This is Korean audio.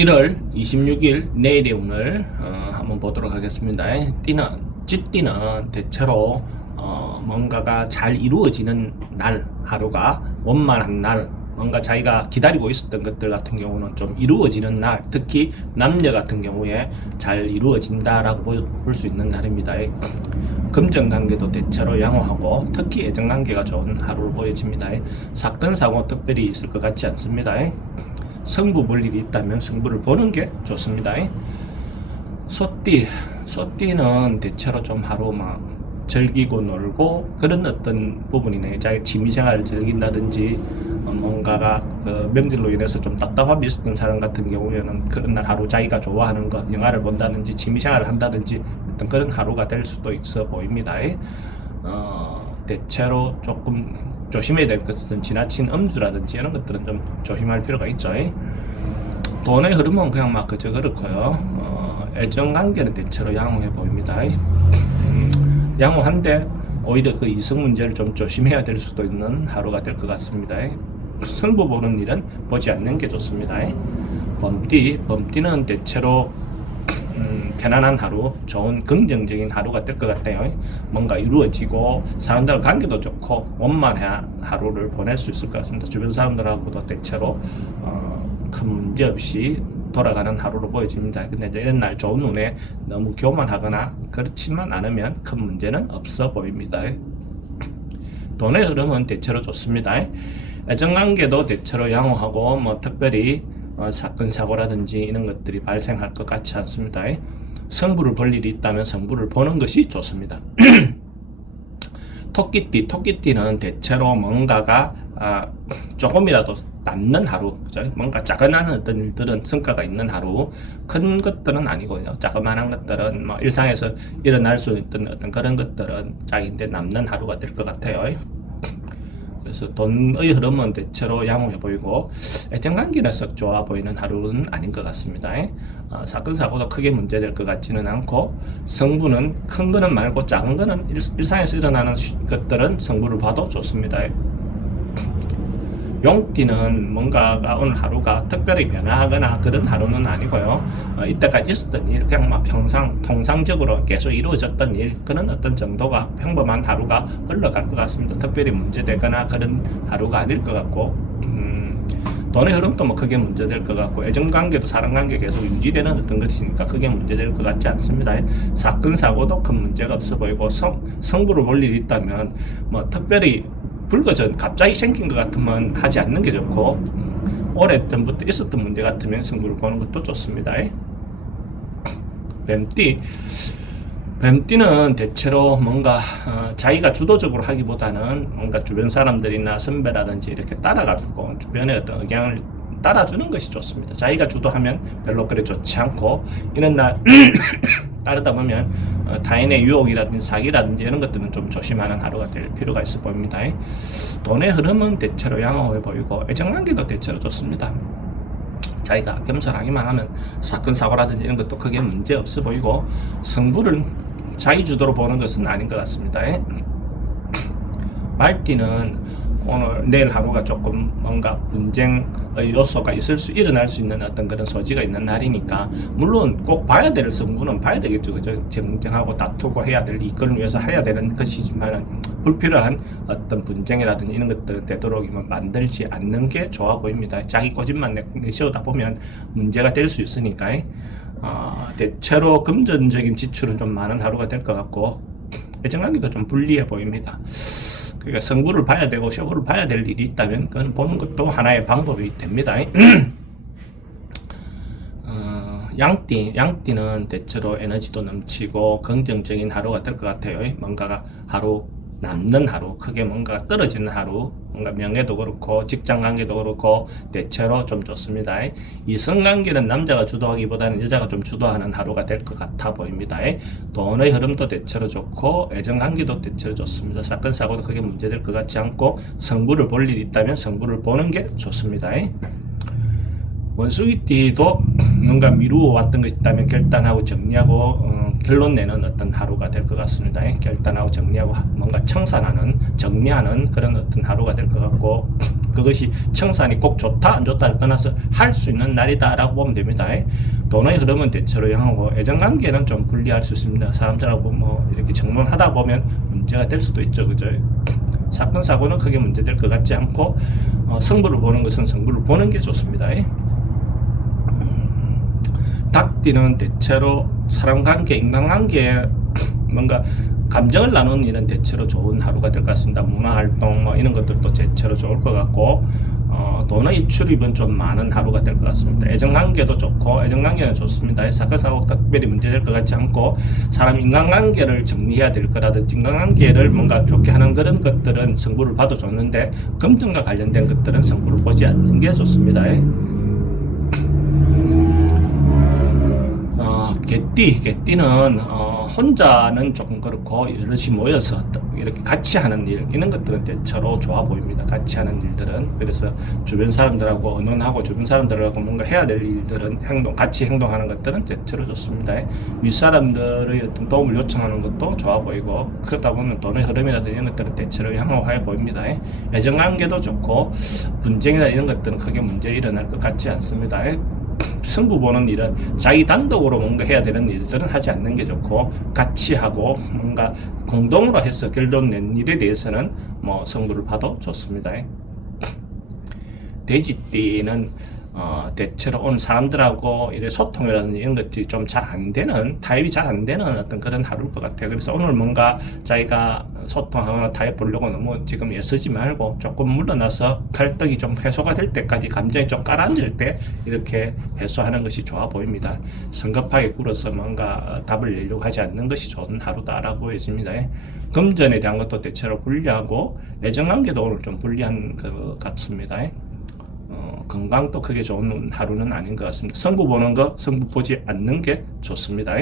1월 26일 내일의 운을 한번 보도록 하겠습니다. 찌띠는 대체로 뭔가가 잘 이루어지는 날, 하루가 원만한 날, 뭔가 자기가 기다리고 있었던 것들 같은 경우는 좀 이루어지는 날, 특히 남녀 같은 경우에 잘 이루어진다라고 볼 수 있는 날입니다. 금전관계도 대체로 양호하고 특히 애정관계가 좋은 하루로 보여집니다. 사건, 사고 특별히 있을 것 같지 않습니다. 승부 볼 일이 있다면 승부를 보는 게 좋습니다. 소띠는 대체로 좀 하루 막 즐기고 놀고 그런 어떤 부분이네. 자기 취미생활을 즐긴다든지 뭔가가 명절로 인해서 좀 답답함이 있었던 사람 같은 경우에는 그런 날 하루 자기가 좋아하는 것, 영화를 본다든지 취미생활을 한다든지 어떤 그런 하루가 될 수도 있어 보입니다. 대체로 조금 조심해야 될 것은 지나친 음주라든지 이런 것들은 좀 조심할 필요가 있죠. 돈의 흐름은 그냥 막 그저 그렇고요. 애정관계는 대체로 양호해 보입니다. 양호한데 오히려 그 이성 문제를 좀 조심해야 될 수도 있는 하루가 될 것 같습니다. 승부 보는 일은 보지 않는 게 좋습니다. 범띠는 대체로 편안한 하루, 좋은 긍정적인 하루가 될 것 같아요. 뭔가 이루어지고 사람들과 관계도 좋고 원만한 하루를 보낼 수 있을 것 같습니다. 주변 사람들하고도 대체로 큰 문제 없이 돌아가는 하루로 보여집니다. 근데 이런 날 좋은 운에 너무 교만하거나 그렇지만 않으면 큰 문제는 없어 보입니다. 돈의 흐름은 대체로 좋습니다. 애정관계도 대체로 양호하고 뭐 특별히 사건 사고라든지 이런 것들이 발생할 것 같지 않습니다. 승부를 볼 일이 있다면 승부를 보는 것이 좋습니다. 토끼띠는 대체로 뭔가가 조금이라도 남는 하루, 그죠? 뭔가 작은 어떤 일들은 성과가 있는 하루, 큰 것들은 아니고요. 자그마한 것들은 뭐 일상에서 일어날 수 있던 어떤 그런 것들은 자기인데 남는 하루가 될 것 같아요. 그래서 돈의 흐름은 대체로 양호해 보이고 애정관계는 썩 좋아 보이는 하루는 아닌 것 같습니다. 사건 사고도 크게 문제될 것 같지는 않고 승부는 큰 거는 말고 작은 거는 일상에서 일어나는 것들은 승부를 봐도 좋습니다. 용띠는 뭔가가 오늘 하루가 특별히 변화하거나 그런 하루는 아니고요. 이때까지 있었던 일, 그냥 막 통상적으로 계속 이루어졌던 일, 그런 어떤 정도가 평범한 하루가 흘러갈 것 같습니다. 특별히 문제되거나 그런 하루가 아닐 것 같고, 돈의 흐름도 뭐 크게 문제될 것 같고, 애정관계도 사람관계 계속 유지되는 어떤 것이니까 크게 문제될 것 같지 않습니다. 사건, 사고도 큰 문제가 없어 보이고, 성부를 볼 일이 있다면, 뭐 특별히 불거전 갑자기 생긴 것 같으면 하지 않는 게 좋고 오래전부터 있었던 문제 같으면 승부를 보는 것도 좋습니다. 뱀띠는 대체로 뭔가 자기가 주도적으로 하기보다는 뭔가 주변 사람들이나 선배라든지 이렇게 따라가지고 주변의 어떤 의견을 따라주는 것이 좋습니다. 자기가 주도하면 별로 그래 좋지 않고 이런 날 따르다 보면 타인의 유혹이라든지 사기라든지 이런 것들은 좀 조심하는 하루가 될 필요가 있어 보입니다. 돈의 흐름은 대체로 양호해 보이고 애정관계도 대체로 좋습니다. 자기가 겸손하기만 하면 사건 사고라든지 이런 것도 크게 문제 없어 보이고 승부를 자기 주도로 보는 것은 아닌 것 같습니다. 말띠는 내일 하루가 조금 뭔가 분쟁의 요소가 일어날 수 있는 어떤 그런 소지가 있는 날이니까 물론 꼭 봐야 될 승부는 봐야 되겠죠. 그죠? 정쟁하고 다투고 해야 될 이끌을 위해서 해야 되는 것이지만 불필요한 어떤 분쟁이라든지 이런 것들은 되도록이면 만들지 않는 게 좋아 보입니다. 자기 고집만 내세우다 보면 문제가 될 수 있으니까 대체로 금전적인 지출은 좀 많은 하루가 될 것 같고 애정관계도 좀 불리해 보입니다. 그러니까 승부를 봐야 되고 쇼부를 봐야 될 일이 있다면 그건 보는 것도 하나의 방법이 됩니다. 양띠는 대체로 에너지도 넘치고 긍정적인 하루가 될 것 같아요. 뭔가가 하루 남는 하루, 크게 뭔가 떨어지는 하루, 뭔가 명예도 그렇고 직장관계도 그렇고 대체로 좀 좋습니다. 이성관계는 남자가 주도하기보다는 여자가 좀 주도하는 하루가 될 것 같아 보입니다. 돈의 흐름도 대체로 좋고 애정관계도 대체로 좋습니다. 사건 사고도 크게 문제될 것 같지 않고 승부를 볼 일이 있다면 승부를 보는 게 좋습니다. 원숭이띠도 뭔가 미루어 왔던 것이 있다면 결단하고 정리하고 결론 내는 어떤 하루가 될 것 같습니다. 결단하고 정리하고 뭔가 청산하는, 정리하는 그런 어떤 하루가 될 것 같고, 그것이 청산이 꼭 좋다 안 좋다를 떠나서 할 수 있는 날이다 라고 보면 됩니다. 돈의 흐름은 대체로 향하고 애정관계는 좀 분리할 수 있습니다. 사람들하고 뭐 이렇게 정론하다 보면 문제가 될 수도 있죠. 그죠? 사건 사고는 크게 문제될 것 같지 않고, 승부를 보는 것은 승부를 보는 게 좋습니다. 닭띠는 대체로 사람관계, 인간관계에 뭔가 감정을 나누는 일은 대체로 좋은 하루가 될 것 같습니다. 문화활동 뭐 이런 것들도 대체로 좋을 것 같고, 돈의 출입은 좀 많은 하루가 될 것 같습니다. 애정관계도 좋고, 애정관계는 좋습니다. 사건사고 특별히 문제될 것 같지 않고, 사람 인간관계를 정리해야 될 거라든지 인간관계를 뭔가 좋게 하는 그런 것들은 승부를 봐도 좋는데, 금전과 관련된 것들은 승부를 보지 않는 게 좋습니다. 개띠는 혼자는 조금 그렇고 여럿이 모여서 이렇게 같이 하는 일, 이런 것들은 대체로 좋아 보입니다. 같이 하는 일들은. 그래서 주변 사람들하고 의논하고 주변 사람들하고 뭔가 해야 될 일들은 같이 행동하는 것들은 대체로 좋습니다. 윗사람들의 어떤 도움을 요청하는 것도 좋아 보이고, 그러다 보면 돈의 흐름이라든지 이런 것들은 대체로 향후하여 보입니다. 애정관계도 좋고, 분쟁이나 이런 것들은 크게 문제 일어날 것 같지 않습니다. 승부 보는 일은 자기 단독으로 뭔가 해야 되는 일들은 하지 않는 게 좋고, 같이 하고 뭔가 공동으로 해서 결론 낸 일에 대해서는 뭐 승부를 봐도 좋습니다. 돼지띠는 대체로 오늘 사람들하고 이래 소통이라든지 이런 것들이 좀 잘 안 되는, 타협이 잘 안 되는 어떤 그런 하루일 것 같아요. 그래서 오늘 뭔가 자기가 소통하거나 타협 보려고 너무 지금 애쓰지 말고 조금 물러나서 갈등이 좀 해소가 될 때까지, 감정이 좀 가라앉을 때 이렇게 해소하는 것이 좋아 보입니다. 성급하게 굴어서 뭔가 답을 내려고 하지 않는 것이 좋은 하루다라고 보여집니다. 금전에 대한 것도 대체로 불리하고, 애정관계도 오늘 좀 불리한 것 같습니다. 건강도 크게 좋은 하루는 아닌 것 같습니다. 승부 보는 거, 승부 보지 않는 게 좋습니다.